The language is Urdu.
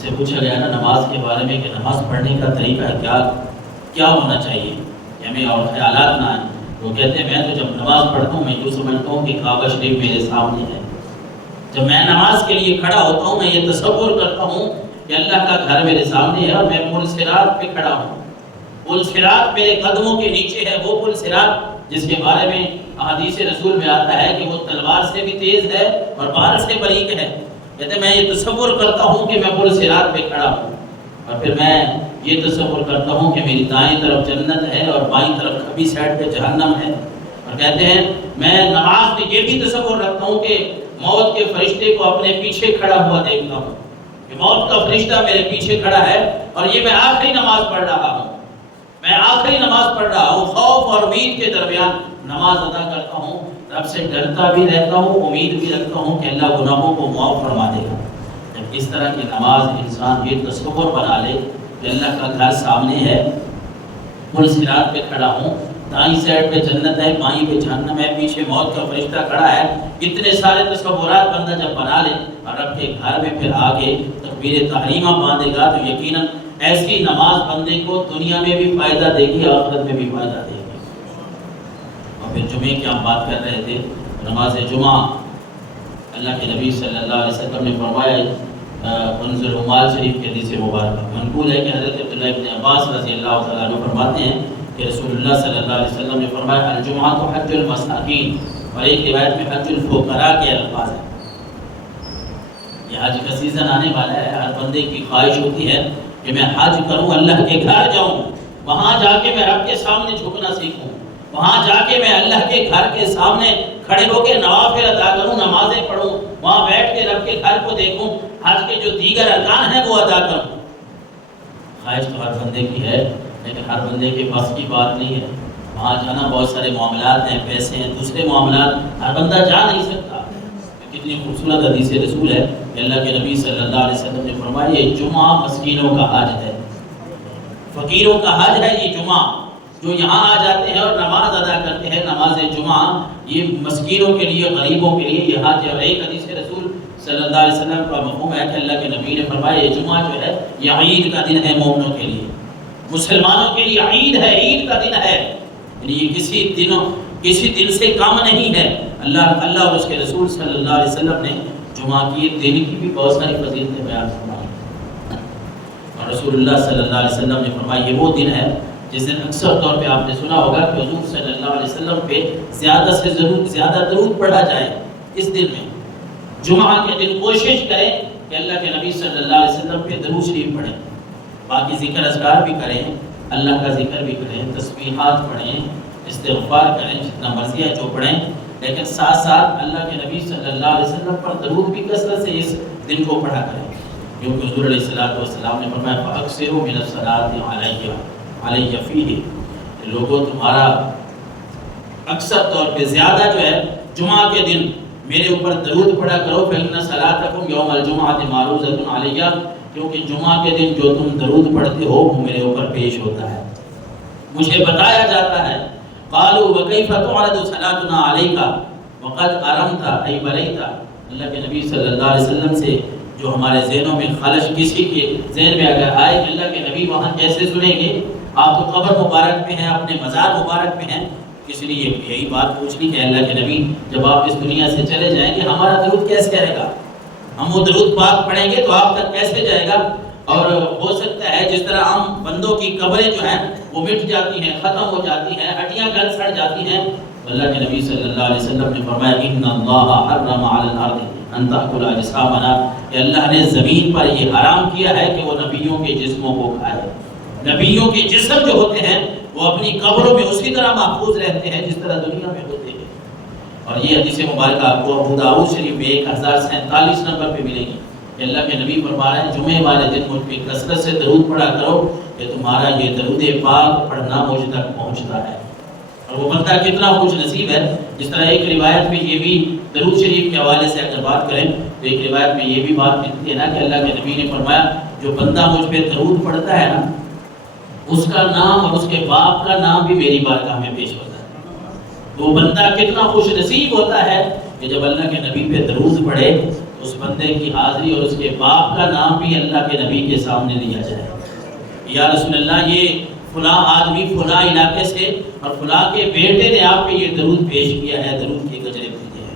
سے پوچھا گیا نا نماز کے بارے میں کہ نماز پڑھنے کا طریقہ کیا ہونا چاہیے کہ ہمیں اور خیالات نہ آئیں. وہ کہتے ہیں میں تو جب نماز پڑھتا ہوں میں یوں سمجھتا ہوں کہ کعبہ شریف میرے سامنے ہے. جب میں نماز کے لیے کھڑا ہوتا ہوں میں یہ تصور کرتا ہوں کہ اللہ کا گھر میرے سامنے ہے اور میں پل صراط پہ کھڑا ہوں. پل صراط میرے قدموں کے نیچے ہے، وہ پل صراط جس کے بارے میں احادیث رسول میں آتا ہے کہ وہ تلوار سے بھی تیز ہے اور بار سے باریک ہے. کہتے ہیں میں یہ تصور کرتا ہوں کہ میں پل صراط پہ کھڑا ہوں اور پھر میں یہ تصور کرتا ہوں کہ میری دائیں طرف جنت ہے اور بائیں طرف کھبی سائڈ پہ جہنم ہے. اور کہتے ہیں میں نماز میں یہ بھی تصور رکھتا ہوں کہ موت کے فرشتے کو اپنے پیچھے کھڑا ہوا دیکھتا ہوں کہ موت کا فرشتہ میرے پیچھے کھڑا ہے اور یہ میں آخری نماز پڑھ رہا ہوں. میں آخری نماز پڑھ رہا ہوں، خوف اور امید کے درمیان نماز ادا کرتا ہوں. رب سے ڈرتا بھی رہتا ہوں، امید بھی رکھتا ہوں کہ اللہ گناہوں کو معاف فرما دے گا. جب اس طرح کی نماز انسان یہ تصور بنا لے کہ اللہ کا گھر سامنے ہے، پل صراط پہ کھڑا ہوں، دائیں سائڈ پہ جنت ہے، بائیں پہ جہنم ہے، پیچھے موت کا فرشتہ کھڑا ہے، اتنے سارے تصورات بندہ جب بنا لے اور رب کے گھر میں پھر آگے تکبیر تحریمہ باندھے گا تو یقیناً ایسی نماز بندے کو دنیا میں بھی فائدہ دے گی، آخرت میں بھی فائدہ دے گی. اور پھر جمعے کی ہم بات کر رہے تھے، نماز جمعہ اللہ کے نبی صلی اللہ علیہ وسلم نے فرمایا، کنز العمال شریف کی حدیث مبارکہ منقول ہے کہ حضرت عبداللہ ابن عباس رضی اللہ تعالیٰ عنہ فرماتے ہیں کہ رسول اللہ صلی اللہ علیہ وسلم نے فرمایا الجمعہ تو حج المساکین، اور ایک روایت میں حج الفقراء کے الفاظ ہیں. یہ حج کا سیزن آنے والا ہے، ہر بندے کی خواہش ہوتی ہے کہ میں حج کروں، اللہ کے گھر جاؤں، وہاں جا کے میں رب کے سامنے جھکنا سیکھوں، وہاں جا کے میں اللہ کے گھر کے سامنے کھڑے ہو کے نوافل ادا کروں، نمازیں پڑھوں، وہاں بیٹھ کے رب کے گھر کو دیکھوں، حج کے جو دیگر ارکان ہیں وہ ادا کروں. خواہش تو ہر بندے کی ہے لیکن ہر بندے کے پاس کی بات نہیں ہے. وہاں جانا بہت سارے معاملات ہیں، پیسے ہیں، دوسرے معاملات، ہر بندہ جا نہیں سکتا. کتنی خوبصورت حدیث رسول ہے کہ اللہ کے نبی صلی اللہ علیہ وسلم نے فرمایا یہ جمعہ مسکینوں کا حج ہے، فقیروں کا حج ہے. یہ جمعہ جو یہاں آ جاتے ہیں اور نماز ادا کرتے ہیں، نماز جمعہ، یہ مسکینوں کے لیے، غریبوں کے لیے یہ حج ہے. اور ایک حدیث رسول صلی اللہ علیہ وسلم کا مفہوم ہے کہ اللہ کے نبی نے فرمایا یہ جمعہ جو ہے یہ عید کا دن ہے مومنوں کے لیے، مسلمانوں کے لیے عید ہے، عید کا دن ہے. یعنی یہ کسی دن سے کم نہیں ہے. اللہ اور اس کے رسول صلی اللہ علیہ وسلم نے جمعہ کی دن کی بھی بہت ساری فضیلتیں بیان فرمائی. اور رسول اللہ صلی اللہ علیہ وسلم نے فرمایا یہ وہ دن ہے جس دن اکثر طور پہ آپ نے سنا ہوگا کہ حضور صلی اللہ علیہ وسلم پہ زیادہ سے زیادہ درود پڑھا جائے. اس دن میں جمعہ کے دن کوشش کریں کہ اللہ کے نبی صلی اللہ علیہ وسلم پہ درود شریف پڑھیں. باقی ذکر اذکار بھی کریں، اللہ کا ذکر بھی کریں، تسبیحات پڑھیں، استغفار کریں، جتنا مرضی ہے جو پڑھیں، لیکن ساتھ ساتھ اللہ کے نبی صلی اللہ علیہ وسلم پر درود بھی کثرت سے اس دن کو پڑھا کریں. کیونکہ حضور علیہ السلام نے فرمایا فَأَكْثِرُوا مِنَ الصَّلَاةِ عَلَيَّ فِيهِ، لوگوں تمہارا اکثر طور پہ زیادہ جو ہے جمعہ کے دن میرے اوپر درود پڑھا کرو. فَإِنَّ صَلَاتَكُمْ يَوْمَ الْجُمْعَةِ مَعْرُوضَةٌ عَلَيَّ، کیونکہ جمعہ کے دن جو تم درود پڑھتے ہو وہ میرے اوپر پیش ہوتا ہے، مجھے بتایا جاتا ہے. قالوا وكيف تعرض صلاتنا عليك وقد ارمت اي بريت، اللہ کے نبی صلی اللہ علیہ وسلم سے جو ہمارے ذہنوں میں خلش کسی کے ذہن میں اگر آئے کہ اللہ کے نبی وہاں کیسے سنیں گے، آپ تو قبر مبارک میں ہیں، اپنے مزار مبارک میں ہیں، اس لیے یہی بات پوچھ لی کہ اللہ کے نبی جب آپ اس دنیا سے چلے جائیں گے ہمارا درود کیسے رہے گا، ہم وہ درود پاک پڑھیں گے تو آپ تک کیسے جائے گا. اور ہو سکتا ہے جس طرح عام بندوں کی قبریں جو ہیں وہ مٹ جاتی ہیں، ختم ہو جاتی ہیں، ہڈیاں گل سڑ جاتی ہیں. اللہ کے نبی صلی اللہ علیہ وسلم نے فرمایا ان اللہ حرم علی الارض ان تاکل اجسامنا، کہ اللہ نے زمین پر یہ حرام کیا ہے کہ وہ نبیوں کے جسموں کو کھائے. نبیوں کے جسم جو ہوتے ہیں وہ اپنی قبروں میں اسی طرح محفوظ رہتے ہیں جس طرح دنیا میں ہوتے ہیں. اور یہ حدیث مبارکہ آپ کو ابو داؤد شریف میں 1047 نمبر پہ ملے گی کہ اللہ کے نبی فرما رہے ہیں جمعے والے دن مجھ پہ کثرت سے درود پڑھا کرو کہ تمہارا یہ درود پاک پڑھنا مجھ تک پہنچتا ہے. اور وہ بندہ کتنا خوش نصیب ہے. جس طرح ایک روایت میں یہ بھی درود شریف کے حوالے سے اگر بات کریں تو ایک روایت میں یہ بھی بات ملتی ہے نا کہ اللہ کے نبی نے فرمایا جو بندہ مجھ پہ درود پڑھتا ہے نا اس کا نام اور اس کے باپ کا نام بھی میری بارگاہ میں پیش ہوتا ہے. وہ بندہ کتنا خوش نصیب ہوتا ہے کہ جب اللہ کے نبی پہ درود پڑھے اس بندے کی حاضری اور اس کے باپ کا نام بھی اللہ کے نبی کے سامنے لیا جائے، یا رسول اللہ یہ فلاں آدمی فلاں علاقے سے اور فلاں کے بیٹے نے آپ پہ یہ درود پیش کیا ہے، درود کے گجرے بھیجے ہیں۔